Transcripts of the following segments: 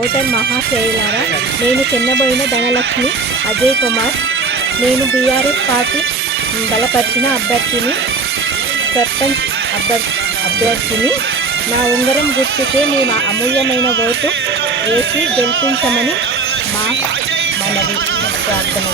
Voter మహాశయులారా, నేను చెన్నబోయిన ధనలక్ష్మి అజయ్ కుమార్. నేను BRS party బలపరిచిన సర్పంచ్ అభ్యర్థిని. నా ఉంగరం గుర్తుకే మీ అమూల్యమైన ఓటు వేసి గెలిపించమని మా మనవి ప్రార్థన.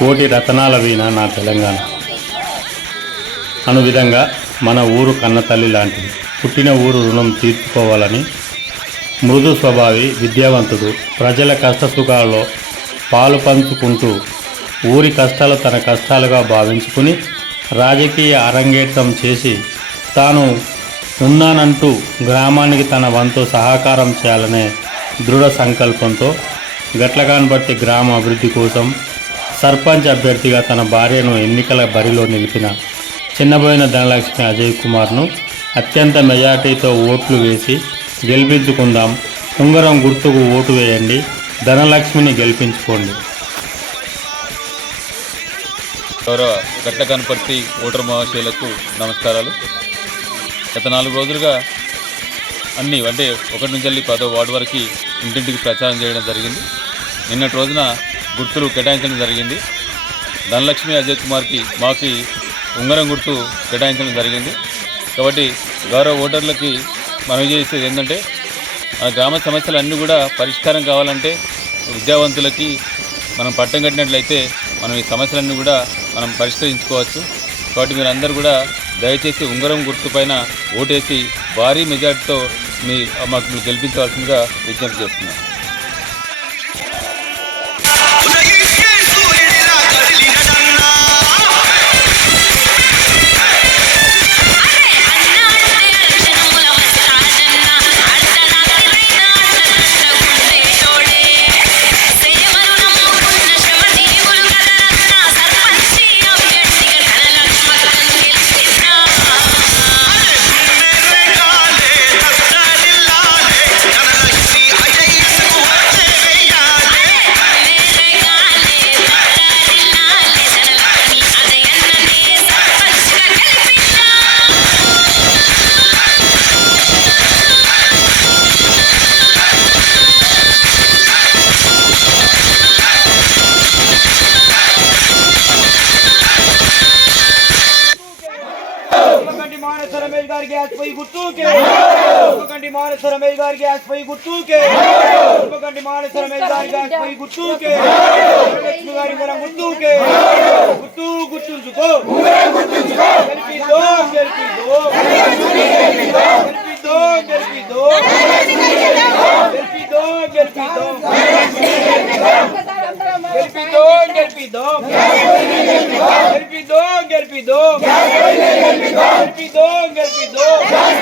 కోటి రతనాల వీణ నా తెలంగాణ అను విధంగా మన ఊరు కన్నతల్లి లాంటిది. పుట్టిన ఊరు రుణం తీర్చుకోవాలని మృదు స్వభావి, విద్యావంతుడు, ప్రజల కష్టసుఖాల్లో పాలు పంచుకుంటూ ఊరి కష్టాలు తన కష్టాలుగా భావించుకుని రాజకీయ అరంగేట్రం చేసి తాను ఉన్నానంటూ గ్రామానికి తన వంతు సహకారం చేయాలనే దృఢ సంకల్పంతో గట్లకాన్బట్టి గ్రామ అభివృద్ధి కోసం సర్పంచ్ అభ్యర్థిగా తన భార్యను ఎన్నికల బరిలో నిలిపిన చిన్నబోయిన ధనలక్ష్మి అజయ్ కుమార్ను అత్యంత మెజార్టీతో ఓట్లు వేసి గెలిపించుకుందాం. ఉంగరం గుర్తుకు ఓటు వేయండి, ధనలక్ష్మిని గెలిపించుకోండి. గౌరవ గట్లకాన్పర్తి ఓటర్ మహాశయులకు నమస్కారాలు. గత 4 రోజులుగా అన్ని అంటే 1 నుంచి 10వ వార్డు వరకు ఇంటింటికి ప్రచారం చేయడం జరిగింది. నిన్నటి రోజున గుర్తులు కేటాయించడం జరిగింది. ధనలక్ష్మి అజయ్ కుమార్కి మాకు ఉంగరం గుర్తు కేటాయించడం జరిగింది. కాబట్టి గౌరవ ఓటర్లకి మనం చేసేది ఏంటంటే, మన గ్రామ సమస్యలన్నీ కూడా పరిష్కారం కావాలంటే విద్యావంతులకి మనం పట్టం కట్టినట్లయితే మనం ఈ సమస్యలన్నీ కూడా మనం పరిష్కరించుకోవచ్చు. కాబట్టి మీరు అందరూ కూడా దయచేసి ఉంగరం గుర్తు పైన ఓటేసి భారీ మెజార్టీతో మాకు గెలిపించవలసిందిగా విజ్ఞప్తి చేస్తున్నాం. गैस पई गुट्टू के उपकंडी मानेश्वर मेजगार गैस पई गुट्टू के उपकंडी मानेश्वर मेजगार गैस पई गुट्टू के लक्ष्मी गारी मेरा गुट्टू के गुट्टू गुट्टू जुको गलती दो గెలిపిద్దాం